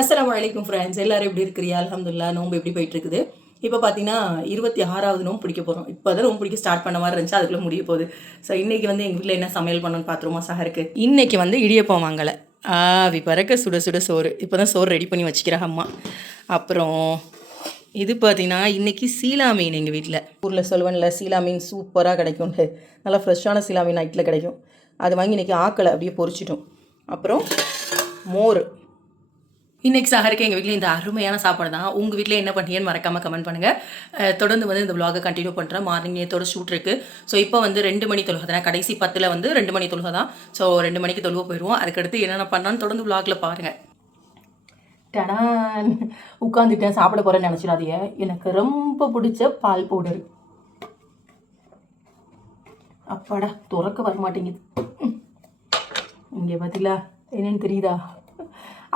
அஸ்ஸலாமு அலைக்கும் ஃப்ரெண்ட்ஸ், எல்லாரும் எப்படி இருக்கிறீங்க? அல்ஹம்துலில்லாஹ். நோன்பு எப்படி போயிட்டு இருக்குது? இப்போ பார்த்தீங்கன்னா 26வது நோன்பு பிடிக்க போகிறோம். இப்போ தான் நோன்பு பிடிக்க ஸ்டார்ட் பண்ண மாதிரி இருந்துச்சு, அதுக்குள்ளே முடிய போகுது. ஸோ இன்றைக்கி வந்து எங்கள் வீட்டில் என்ன சமையல் பண்ணணும்னு பார்த்துருமா சஹருக்கு? இன்றைக்கி வந்து இடியப்பம் வாங்கலை, ஆவி பறக்க சுட சுட சோறு. இப்போ தான் சோறு ரெடி பண்ணி வச்சுக்கிறேன் அம்மா. அப்புறம் இது பார்த்தீங்கன்னா இன்றைக்கி சீலா மீன் எங்கள் வீட்டில். ஊரில் சொல்லுவேன்ல, சீலா மீன் சூப்பராக கிடைக்கும்னு. நல்லா ஃப்ரெஷ்ஷான சீலா மீன் நைட்டில் கிடைக்கும். அது வாங்கி இன்றைக்கி ஆக்களை அப்படியே பொரிச்சிட்டோம். அப்புறம் மோர். இன்றைக்கி சஹருக்கு எங்கள் வீட்டில் இந்த அருமையான சாப்பாடு தான். உங்கள் வீட்டில் என்ன பண்ணுறீங்கன்னு மறக்காமல் கமெண்ட் பண்ணுங்கள். தொடர்ந்து வந்து இந்த விலாகை கண்டினியூ பண்ணுறேன். மார்னிங் நேரத்தோட ஷூட் இருக்குது. ஸோ இப்போ வந்து 2 மணி தொழுகை தான், கடைசி 10ல் வந்து 2 மணி தொழுகை தான். ஸோ 2 மணிக்கு தொழுவ போயிடுவோம். அதுக்கடுத்து என்னென்ன பண்ணான்னு தொடர்ந்து விலாகில் பாருங்கள். டடான் உட்காந்துட்டேன், சாப்பிட போகிறேன்னு நினச்சிடாதீங்க. எனக்கு ரொம்ப பிடிச்ச பால் பவுடர். அப்பாடா, துறக்க வர மாட்டேங்குது. இங்கே பார்த்தீங்களா என்னென்னு தெரியுதா?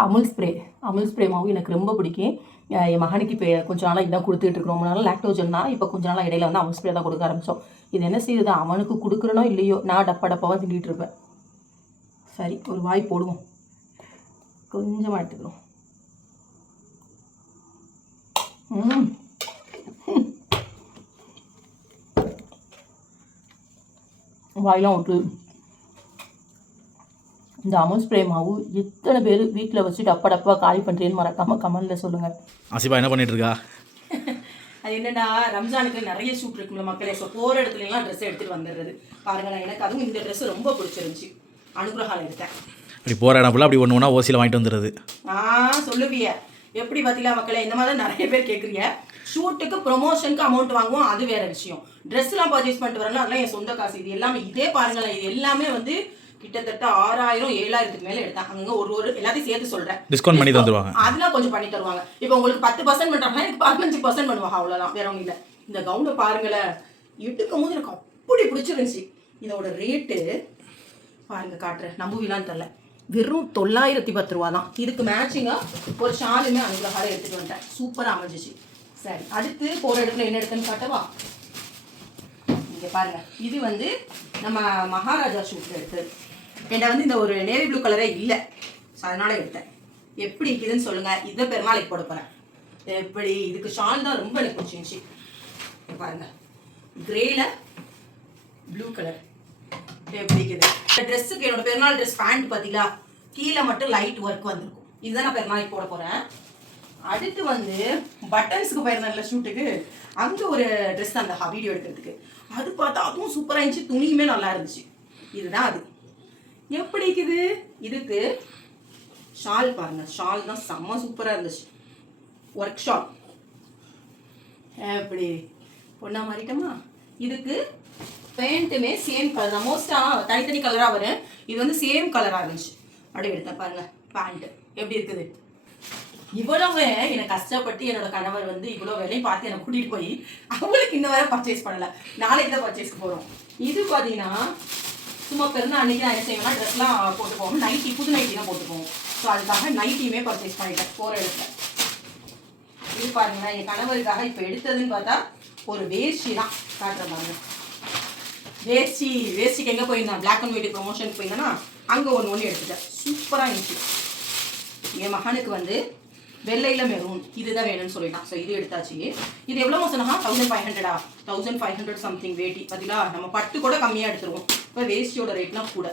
அமுல் ஸ்ப்ரே மாவு எனக்கு ரொம்ப பிடிக்கும். என் மகனுக்கு இப்போ கொஞ்ச நாளாக இதான் கொடுத்துட்ருக்கோம். ரொம்ப நாளாக லாக்டோஜன் தான், இப்போ கொஞ்ச நாளாக இடையில வந்து அமுல் ஸ்ப்ரே தான் கொடுக்க ஆரம்பித்தோம். இது என்ன செய்யுது, அவனுக்கு கொடுக்குறனோ இல்லையோ நான் டப்பாவாக திண்டிகிட்டு இருப்பேன். சரி, ஒரு வாய் போடுவோம். கொஞ்சமாக எடுத்துக்கிறோம். வாயெலாம் விட்டு. இந்த அமுல் ஸ்ப்ரே மாவு எத்தனை பேர் வீட்டில் வச்சு டப்பா காலி பண்ணுறேன்னு மறக்காமல் கமெண்டில் சொல்லுங்கள். ஆசிபா என்ன பண்ணிட்டு இருக்கா? அது என்னடா, ரம்ஜானுக்கு நிறைய ஷூட் இருக்குல்ல மக்களே. ஸோ போகிற இடத்துலலாம் ட்ரெஸ் எடுத்துகிட்டு வந்துடுறது. பாருங்களேன், எனக்கு அதுவும் இந்த ட்ரெஸ் ரொம்ப பிடிச்சிருந்துச்சி. அனுகிரகாவில் எடுத்தேன். அப்படி போகிற இடம் ஃபுல்லாக அப்படி ஒன்று ஒன்றா ஓசியில் வாங்கிட்டு வந்துடுறது. சொல்லுவிய எப்படி பார்த்தீங்களா மக்களே? இந்த மாதிரி தான் நிறைய பேர் கேட்குறீங்க. ஷூட்டுக்கு ப்ரொமோஷனுக்கு அமௌண்ட் வாங்குவோம், அது வேறு விஷயம். ட்ரெஸ்லாம் பர்ச்சேஸ் பண்ணிட்டு வரணும், அதெல்லாம் என் சொந்த காசு. இது எல்லாமே இதே பாருங்களேன், இது எல்லாமே வந்து கிட்டத்தட்ட 6000 7000க்கு மேலே எடுத்தாங்க. அங்கே ஒரு எல்லாத்தையும் சேர்த்து சொல்கிறேன், டிஸ்கவுண்ட் பண்ணி தந்துடுவாங்க. அதெல்லாம் கொஞ்சம் பண்ணி தருவாங்க. இப்போ உங்களுக்கு 10% பண்ணுறாங்கன்னா எனக்கு 15% பண்ணுவாங்க, அவ்வளோதான், வேற ஒன்றும் இல்லை. இந்த கவுனை பாருங்களேன், எடுக்கும் போது எனக்கு அப்படி பிடிச்சிருந்துச்சி. இதோட ரேட்டு பாருங்க, காட்டுறேன், நம்புவீங்களான்னு தெரில, வெறும் 910 ரூபா தான். இதுக்கு மேட்சிங்காக ஒரு ஷாலுமே அனுகிரகால எடுத்துகிட்டு வந்துட்டேன். சூப்பராக அமைஞ்சிச்சு. சரி, அடுத்து போகிற இடத்துல என்ன எடுத்துன்னு காட்டவா? இங்கே பாருங்கள், இது வந்து நம்ம மகாராஜா ஷூட்டில் எடுத்தது. என்கிட்ட வந்து இந்த ஒரு நேவி ப்ளூ கலரே இல்லை, ஸோ அதனால் எடுத்தேன். எப்படி இருக்குதுன்னு சொல்லுங்கள். இதை பெருமாளைக்கு போட போகிறேன். எப்படி இதுக்கு ஷால் தான் ரொம்ப எனக்கு பிடிச்சிருந்துச்சி. பாருங்கள், கிரேல ப்ளூ கலர் எப்படி இருக்குது. இந்த ட்ரெஸ்ஸுக்கு என்னோட பெருநாள் ட்ரெஸ் பேண்ட் பார்த்தீங்களா, கீழே மட்டும் லைட் ஒர்க் வந்திருக்கும். இதுதான் நான் பெருநாளைக்கு போட போகிறேன். அடுத்து வந்து பட்டன்ஸுக்கு போயிருந்தேன்ல ஷூட்டுக்கு, அங்கே ஒரு ட்ரெஸ் அந்த வீடியோ எடுக்கிறதுக்கு, அது பார்த்தா அதுவும் சூப்பராக இருந்துச்சு, துணியுமே நல்லா இருந்துச்சு. இதுதான் அது. எப்படி இருக்குது? இதுக்கு ஷால் பாருங்க, ஷால் தான் செம்ம சூப்பராக இருந்துச்சு. ஒர்க் ஷால் எப்படி பொண்ணா மாறிட்டோமா? இதுக்கு பேண்ட்டுமே சேம் கலர் தான். மோஸ்ட்டாக தனித்தனி கலராக வரும், இது வந்து சேம் கலராக இருந்துச்சு. அப்படியே எடுத்தேன் பாருங்க. பேண்ட்டு எப்படி இருக்குது? இவ்வளவு எனக்கு கஷ்டப்பட்டு என்னோட கணவர் வந்து இவ்வளோ வேலையும் பார்த்து என்னை கூட்டிகிட்டு போய் அவங்களுக்கு இன்னும் வேற பர்ச்சேஸ் பண்ணலை. நாளைக்கு தான் பர்ச்சேஸ்க்கு போகிறோம். இது பார்த்தீங்கன்னா சும்மா பிறந்த அன்றைக்கி நான் என்ன செய்வேன்னா ட்ரெஸ்லாம் போட்டு போவோம், நைட்டி புது நைட்டி தான் போட்டு போவோம். ஸோ அதுக்காக நைட்டியுமே பர்ச்சேஸ் பண்ணிட்டேன் போகிற இடத்துல. இது பாருங்களேன், என் கணவருக்காக இப்போ எடுத்ததுன்னு பார்த்தா ஒரு வேஷ்டி தான். காட்டுற பாருங்க, வேஷ்டிக்கு எங்கே போயிருந்தேன், பிளாக் அண்ட் ஒயிட் ப்ரொமோஷனுக்கு போயிருந்தேன்னா அங்கே ஒன்று எடுத்துட்டேன். சூப்பராக இருந்துச்சு. என் மகனுக்கு வந்து வெள்ளையில் மெரூன் இதுதான் வேணும்னு சொல்லிட்டான். ஸோ இது எடுத்தாச்சு. இது எவ்வளோ சொன்னா 1500 1500 சம்திங் வேட்டி. பார்த்தீங்களா, நம்ம பட்டு கூட கம்மியாக எடுத்துருவோம். இப்போ வேஷ்டியோட ரேட்லாம் கூட.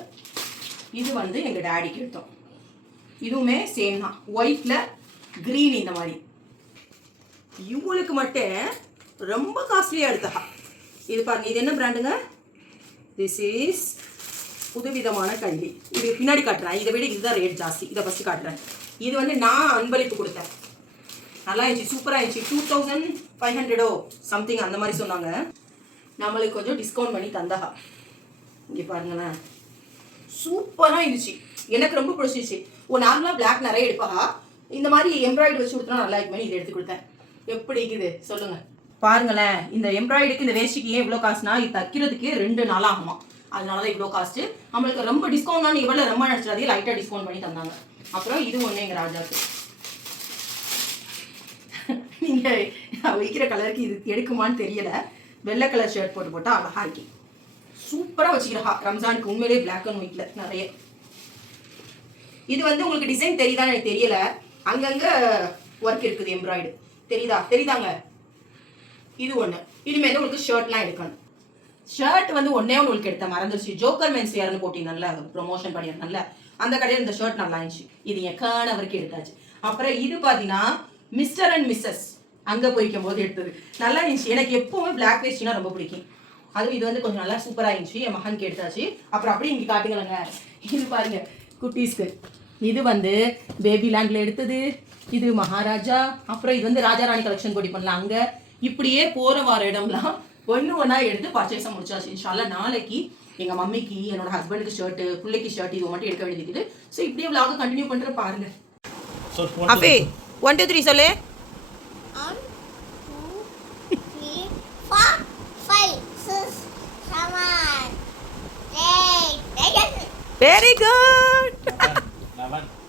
இது வந்து எங்கள் டேடிக்கு எடுத்தோம். இதுவுமே சேம் தான், ஒயிட்டில் க்ரீன் இந்த மாதிரி. இவங்களுக்கு மட்டும் ரொம்ப காஸ்ட்லியாக எடுத்தா. இது பாருங்கள், இது என்ன பிராண்டுங்க? திஸ் இஸ் புதுவிதமான கல்வி. இது பின்னாடி காட்டுறேன், இதை விட இதுதான் ரேட் ஜாஸ்தி. இதை ஃபஸ்ட்டு காட்டுறேன். இது வந்து நான் அன்பளிப்பு கொடுத்தேன், நல்லா இருந்துச்சு, சூப்பராக இருந்துச்சு. 2500 சம்திங் அந்த மாதிரி சொன்னாங்க. நம்மளுக்கு கொஞ்சம் டிஸ்கவுண்ட் பண்ணி தந்தா. இங்கே பாருங்களேன், சூப்பராக இருந்துச்சு, எனக்கு ரொம்ப பிடிச்சிச்சு. நார்மலாக பிளாக் நிறைய எடுப்பா, இந்த மாதிரி எம்ப்ராய்டரி வச்சு கொடுத்தா நல்லா இருக்குமே, இதை எடுத்து கொடுத்தேன். எப்படி இருக்குது சொல்லுங்கள். பாருங்களேன், இந்த எம்ப்ராய்டரிக்கு இந்த வேஷ்டிக்கு ஏன் இவ்வளோ காசுனா, இது தைக்கிறதுக்கு 2 நாள் ஆகுமா, அதனால தான் இவ்வளோ காஸ்ட்டு. நம்மளுக்கு ரொம்ப டிஸ்கவுண்ட்னா இவ்வளோ ரொம்ப நினச்சிடாதே, லைட்டாக டிஸ்கவுண்ட் பண்ணி தந்தாங்க. அப்புறம் இது ஒன்று எங்கள் ராஜாவுக்கு. நீங்கள் வைக்கிற கலருக்கு இது எடுக்குமான்னு தெரியலை, வெள்ளை கலர் ஷர்ட் போட்டால் அழகா இருக்கி சூப்பராக வச்சுக்கிறா ரம்ஜானுக்கு. உண்மையிலே பிளாக் அண்ட் ஒயிட்டில் நிறைய. இது வந்து உங்களுக்கு டிசைன் தெரியுதான்னு எனக்கு தெரியல, அங்கங்கே ஒர்க் இருக்குது எம்ப்ராய்டு. தெரியுதாங்க? இது ஒன்று. இனிமேல் உங்களுக்கு ஷர்ட்லாம் எடுக்கணும். ஷர்ட் வந்து ஒன்றே உங்களுக்கு எடுத்த மறந்துருச்சு. ஜோக்கர் மென்ஸ் யாருன்னு போட்டிங்கல்ல, ப்ரொமோஷன் பண்ணியிருந்தேன்ல, அந்த கடையில் இந்த ஷர்ட் நல்லா இருந்துச்சு. இது என் கணவருக்கு எடுத்தாச்சு. அப்புறம் இது பார்த்தீங்கன்னா மிஸ்டர் அண்ட் மிஸ்ஸஸ் அங்கே போய்க்கும் போது எடுத்தது நல்லா இருந்துச்சு. எனக்கு எப்பவுமே பிளாக் வேஸ்ட்னா ரொம்ப பிடிக்கும். அதுவும் இது வந்து கொஞ்சம் நல்லா சூப்பராக இருந்துச்சு. என் மகனுக்கு எடுத்தாச்சு. அப்புறம் அப்படியே இங்கே காட்டுங்களேங்க. இது பாருங்க குட்டீஸ்க்கு. இது வந்து பேபி லேண்டில் எடுத்தது. இது மகாராஜா. அப்புறம் இது வந்து ராஜா ராணி கலெக்ஷன் போட்டி பண்ணலாம். அங்கே இப்படியே போகிற வார இடம்லாம் ஒன்றா எடுத்து பர்ச்சேஸை முடிச்சாச்சு. இன்ஷால்லா நாளைக்கு எங்கள் மம்மிக்கு, என்னோட ஹஸ்பண்டுக்கு ஷர்ட்டு, பிள்ளைக்கு ஷர்ட் இது மட்டும் எடுக்க வேண்டியது. ஸோ இப்படியே விலாக கண்டினியூ பண்ணுற பாருங்க. அஃபே 1 2 3 சொல்லு. 1 2 3 4 5 6 7 8 வெரி குட்.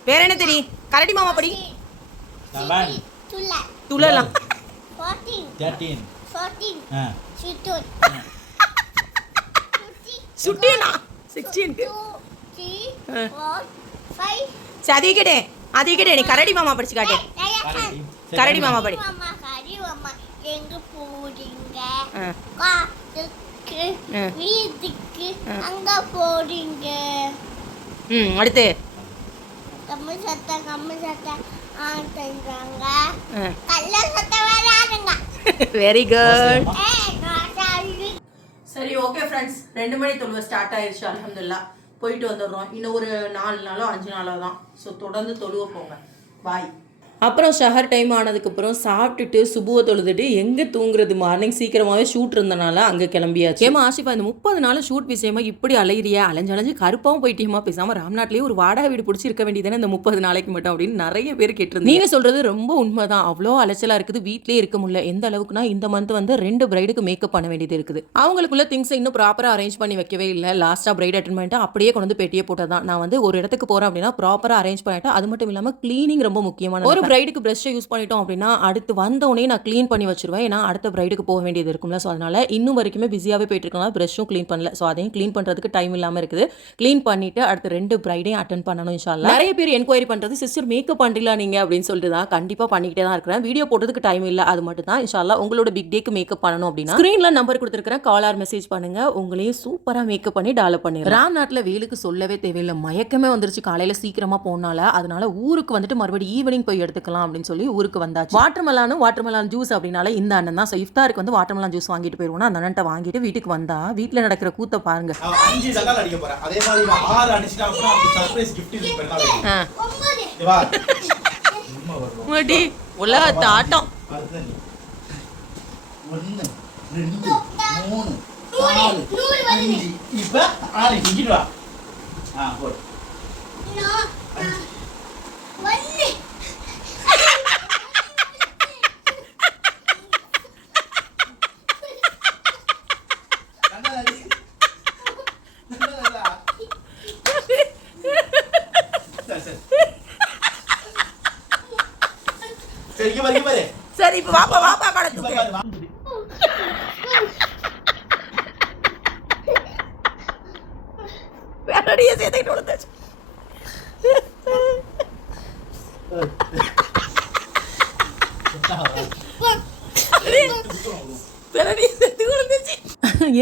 வேற என்ன தெரியும்? கரடி மாமா படி. 7 துளலாம் 14 13 14 15 சுட்டினா 16 2 3 4 5 சதிகிடே அதிகிடே நீ கரடி மாமா படிச்சு காட்டு. கரடி மாமா படி. மாமா எங்க போறீங்க? காட்டுக்கு வீட்டுக்கு அங்க போறீங்க. அடுத்து கம்மு சத்தம் ஆடுறாங்க. கல்ல சத்தம் வராதுங்க. Very good. ஏய் சரி ஓகே ஃப்ரெண்ட்ஸ், 2 மணி தொழுவ ஸ்டார்ட் ஆயிடுச்சு. அல்ஹம்துலில்லாஹ் போயிட்டு வந்துடுறோம். இன்னும் ஒரு 4 நாளோ 5 நாளோ தான். ஸோ தொடர்ந்து தொழுவ போங்க. பாய். அப்புறம் ஷஹர் டைம் ஆனதுக்கப்புறம் சாப்பிட்டுட்டு சுபுவை தொழுதுட்டு எங்கே தூங்குறது, மார்னிங் சீக்கிரமாகவே ஷூட் இருந்தனால அங்கே கிளம்பியாச்சு. ஏமா ஆஷிஃபா இந்த 30 நாள் ஷூட் விஷயமா இப்படி அலையிறியா, அலைஞ்சு கருப்பாவும் போயிட்டியமா, பேசாமல் ராம்நாட்லேயே ஒரு வாடகை வீடு பிடிச்சிருக்க வேண்டியதானே இந்த 30 நாளைக்கு மட்டும் அப்படின்னு நிறைய பேர் கேட்டிருந்தீங்க. நீங்கள் சொல்கிறது ரொம்ப உண்மைதான். அவ்வளோ அலைச்சலாக இருக்குது, வீட்டிலே இருக்க முடியல. எந்த அளவுக்குனா இந்த மந்த் வந்து 2 பிரைடுக்கு மேக்கப் பண்ண வேண்டியது இருக்குது. அவங்களுக்குள்ள திங்ஸை இன்னும் ப்ராப்பராக அரேஞ்ச் பண்ணி வைக்கவே இல்லை. லாஸ்ட்டாக பிரைட் அட்டன் பண்ணிட்டு அப்படியே கொண்டு வந்து பெட்டியே போட்டதான். நான் வந்து ஒரு இடத்துக்கு போகிறேன் அப்படின்னா ப்ராப்பராக அரேஞ்ச் பண்ணிட்டு, அது மட்டும் இல்லாமல் க்ளீனிங் ரொம்ப முக்கியமான. ஒரு பிரைடுக்கு ப்ரஷ்ஷை யூஸ் பண்ணிட்டோம் அப்படின்னா அடுத்து வந்தோடனே நான் க்ளீன் பண்ணி வச்சிருவேன். ஏன்னா அடுத்த பிரைடுக்கு போக வேண்டியது இருக்கும்ல. ஸோ அதனால இன்னும் வரைக்குமே பிஸியாகவே போயிட்டு இருக்கனால ப்ரஷ்ஷும் க்ளீன் பண்ணல. ஸோ அதையும் க்ளீன் பண்ணுறதுக்கு டைம் இல்லாமல் இருக்குது. க்ளீன் பண்ணிட்டு அடுத்து 2 பிரைடையும் அட்டன் பண்ணணும் இன்ஷா அல்லாஹ். நிறைய பேர் என்கொயரி பண்ணுறது, சிஸ்டர் மேக்கப் பண்ணுறீங்களா நீங்கள் அப்படின்னு சொல்லிட்டு தான். கண்டிப்பாக பண்ணிக்கிட்டே தான் இருக்கிறேன். வீடியோ போடுறதுக்கு டைம் இல்லை, அது மட்டும் தான். இன்ஷா அல்லாஹ் உங்களோட பிக் டேக்கு மேக்கப் பண்ணணும் அப்படின்னா ஸ்க்ரீனில் நம்பர் கொடுத்துருக்கிறேன், கால் ஆர் மெசேஜ் பண்ணுங்க. உங்களையும் சூப்பராக மேக்கப் பண்ணி டெவலப் பண்ணிடுறேன். ராம் நாட்டில் வெயிலுக்கு சொல்லவே தேவையில்லை, மயக்கமே வந்துருச்சு காலையில் சீக்கிரமாக போனால. அதனால ஊருக்கு வந்துட்டு மறுபடியும் ஈவினிங் போய் எடுத்துக்கலாம் அப்படின்னு சொல்லி ஊருக்கு வந்தாச்சு. வாட்டர்மெலான் ஜூஸ் அப்படின்னால இந்த அண்ணன் தான். ஸோ இஃப்தாருக்கு வந்து வாட்டர்மெலான் ஜூஸ் வாங்கிட்டு போயிருவோம். அந்த அண்ணன்ட்ட வாங்கிட்டு வீட்டுக்கு வந்தா வீட்டில் நடக்கிற கூத்த பாருங்க. 5 சங்கால் அடிக்க போறேன். அதே மாதிரி 6 அடிச்சிட்டா அப்புறம் அப்படி சர்ப்ரைஸ் gift இது பண்ணா. வா. முடி உலகத்த ஆட்டம். 1 2 3 4 5 இப்ப 6 இங்கிட்டு வா. போடு. சரி இப்ப வாப்பா கடத்து. வேறடியே சேர்த்துக்கிட்டு விழுந்தாச்சு.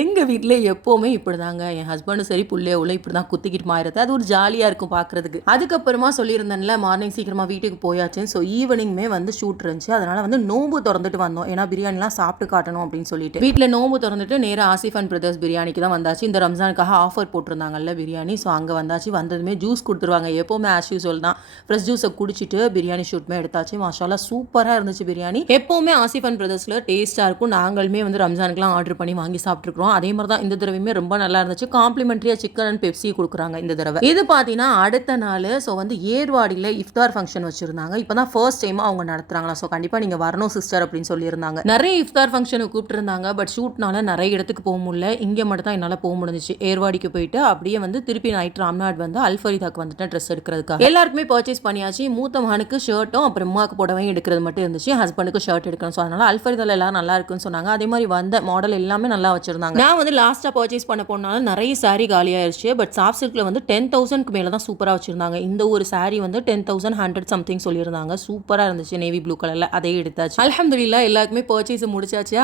எங்கள் வீட்டில் எப்போவுமே இப்படி தாங்க. என் ஹஸ்பண்டும் சரி புள்ளையோட இப்படி தான் குத்திக்கிட்டு மாறுறது. அது ஒரு ஜாலியாக இருக்கும் பார்க்குறதுக்கு. அதுக்கப்புறமா சொல்லியிருந்தேன்ல மார்னிங் சீக்கிரமாக வீட்டுக்கு போயாச்சுன்னு. ஸோ ஈவினிங்குமே வந்து ஷூட் இருந்துச்சு. அதனால் வந்து நோம்பு திறந்துட்டு வந்தோம். ஏன்னா பிரியாணிலாம் சாப்பிட்டு காட்டணும் அப்படின்னு சொல்லிட்டு வீட்டில் நோம்பு திறந்துட்டு நேராக ஆசிஃப் அண்ட் பிரதர்ஸ் பிரியாணிக்கு தான் வந்தாச்சு. இந்த ரம்ஜானுக்காக ஆஃபர் போட்டிருந்தாங்கல்ல பிரியாணி. ஸோ அங்கே வந்தாச்சு. வந்ததுமே ஜூஸ் கொடுத்துருவாங்க. எப்போவுமே ஆஸ் யூஸ்வல் தான். ஃப்ரெஷ் ஜூஸை குடிச்சிட்டு பிரியாணி ஷூட்டுமே எடுத்தாச்சு. மாஷால்லா சூப்பராக இருந்துச்சு பிரியாணி. எப்போவுமே ஆசிஃப் அண்ட் பிரதர்ஸில் டேஸ்ட்டாக இருக்கும். நாங்களுமே வந்து ரம்ஜானுக்குலாம் ஆர்டர் பண்ணி வாங்கி சாப்பிட்ருக்கோம். அதே மாதிரி தான் இந்த தடவையுமே ரொம்ப நல்லா இருந்துச்சு. காம்ப்ளிமெண்ட்ரியாக சிக்கன் அண்ட் பெப்சி கொடுக்குறாங்க இந்த தடவை. இது பார்த்தீங்கன்னா அடுத்த நாள் ஸோ வந்து ஏர்வாடியில் இஃப்தார் ஃபங்க்ஷன் வச்சுருந்தாங்க. இப்போ தான் ஃபர்ஸ்ட் டைமாக அவங்க நடத்துகிறாங்களா. ஸோ கண்டிப்பாக நீங்கள் வரணும் சிஸ்டர் அப்படின்னு சொல்லியிருந்தாங்க. நிறைய இஃப்தார் ஃபங்க்ஷனுக்கு கூப்பிட்டுருந்தாங்க. பட் ஷூட்னால நிறைய இடத்துக்கு போக முடியல. இங்கே மட்டும் தான் என்னால் போக முடிஞ்சிச்சு. ஏர்வாடிக்கு போயிட்டு அப்படியே வந்து திருப்பி நைட் ராம்நாட் வந்து அல்ஃபரிதாக்கு வந்துட்டு ட்ரெஸ் எடுக்கிறதுக்காக எல்லாருக்குமே பர்ச்சேஸ் பண்ணியாச்சு. மூத்த மகனுக்கு ஷர்ட்டும் அப்புறம் அம்மாவுக்கு புடவையும் எடுக்கிறது மட்டும் இருந்துச்சு. ஹஸ்பண்டுக்கு ஷர்ட் எடுக்கணும். ஸோ அதனால் அல்ஃபரிதால எல்லாம் நல்லா இருக்குன்னு சொன்னாங்க. அதே மாதிரி வந்த மாடல் எல்லாமே நல்லா வச்சிருந்தாங்க. வச்சுருந்தாங்க. நான் வந்து லாஸ்ட்டாக பர்ச்சேஸ் பண்ண போனால நிறைய saree காலியாயிருச்சு. பட் சாஃப்ட் சில்கில் வந்து 10,000க்கு மேலே தான் சூப்பராக வச்சுருந்தாங்க. இந்த ஒரு saree வந்து 10,100 சம்திங் சொல்லியிருந்தாங்க. சூப்பராக இருந்துச்சு நேவி ப்ளூ கலரில். அதே எடுத்தாச்சு. அல்ஹம்துலில்லாஹ் எல்லாருக்குமே பர்ச்சேஸ் முடிச்சாச்சு.